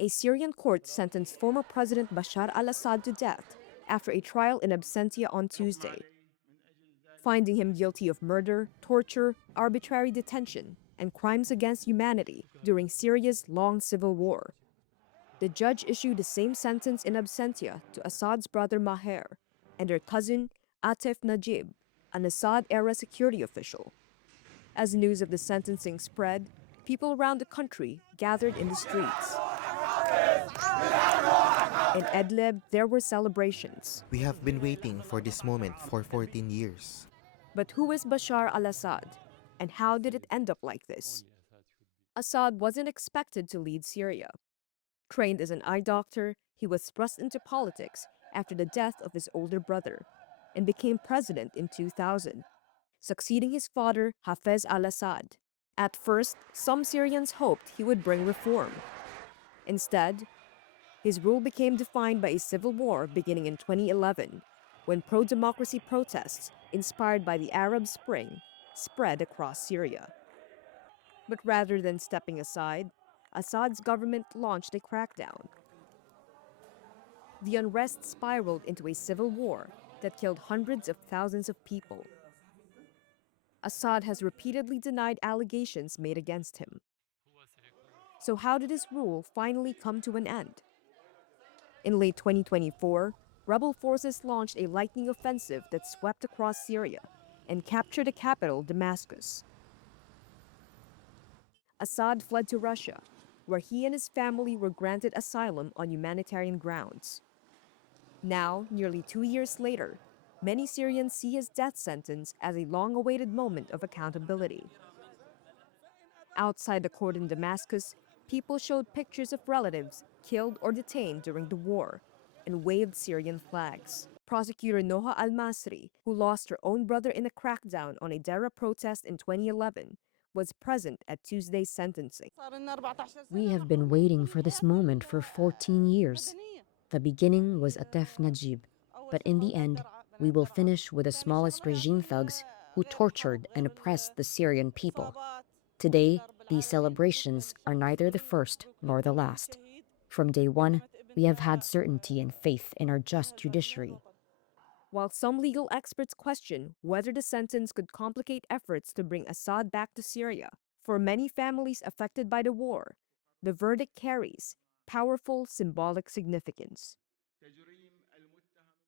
A Syrian court sentenced former President Bashar al-Assad to death after a trial in absentia on Tuesday, finding him guilty of murder, torture, arbitrary detention, and crimes against humanity during Syria's long civil war. The judge issued the same sentence in absentia to Assad's brother Maher and their cousin Atef Najib, an Assad-era security official. As news of the sentencing spread, people around the country gathered in the streets. In Idlib, there were celebrations. We have been waiting for this moment for 14 years. But who is Bashar al-Assad, and how did it end up like this? Assad wasn't expected to lead Syria. Trained as an eye doctor, he was thrust into politics after the death of his older brother and became president in 2000, succeeding his father Hafez al-Assad. At first, some Syrians hoped he would bring reform. Instead, his rule became defined by a civil war beginning in 2011, when pro-democracy protests, inspired by the Arab Spring, spread across Syria. But rather than stepping aside, Assad's government launched a crackdown. The unrest spiraled into a civil war that killed hundreds of thousands of people. Assad has repeatedly denied allegations made against him. So how did his rule finally come to an end? In late 2024, rebel forces launched a lightning offensive that swept across Syria and captured the capital, Damascus. Assad fled to Russia, where he and his family were granted asylum on humanitarian grounds. Now, nearly 2 years later, many Syrians see his death sentence as a long-awaited moment of accountability. Outside the court in Damascus, people showed pictures of relatives killed or detained during the war and waved Syrian flags. Prosecutor Noha al-Masri, who lost her own brother in a crackdown on a Dara protest in 2011, was present at Tuesday's sentencing. We have been waiting for this moment for 14 years. The beginning was Atef Najib, but in the end, we will finish with the smallest regime thugs who tortured and oppressed the Syrian people. Today, these celebrations are neither the first nor the last. From day one, we have had certainty and faith in our just judiciary. While some legal experts question whether the sentence could complicate efforts to bring Assad back to Syria, for many families affected by the war, the verdict carries powerful symbolic significance.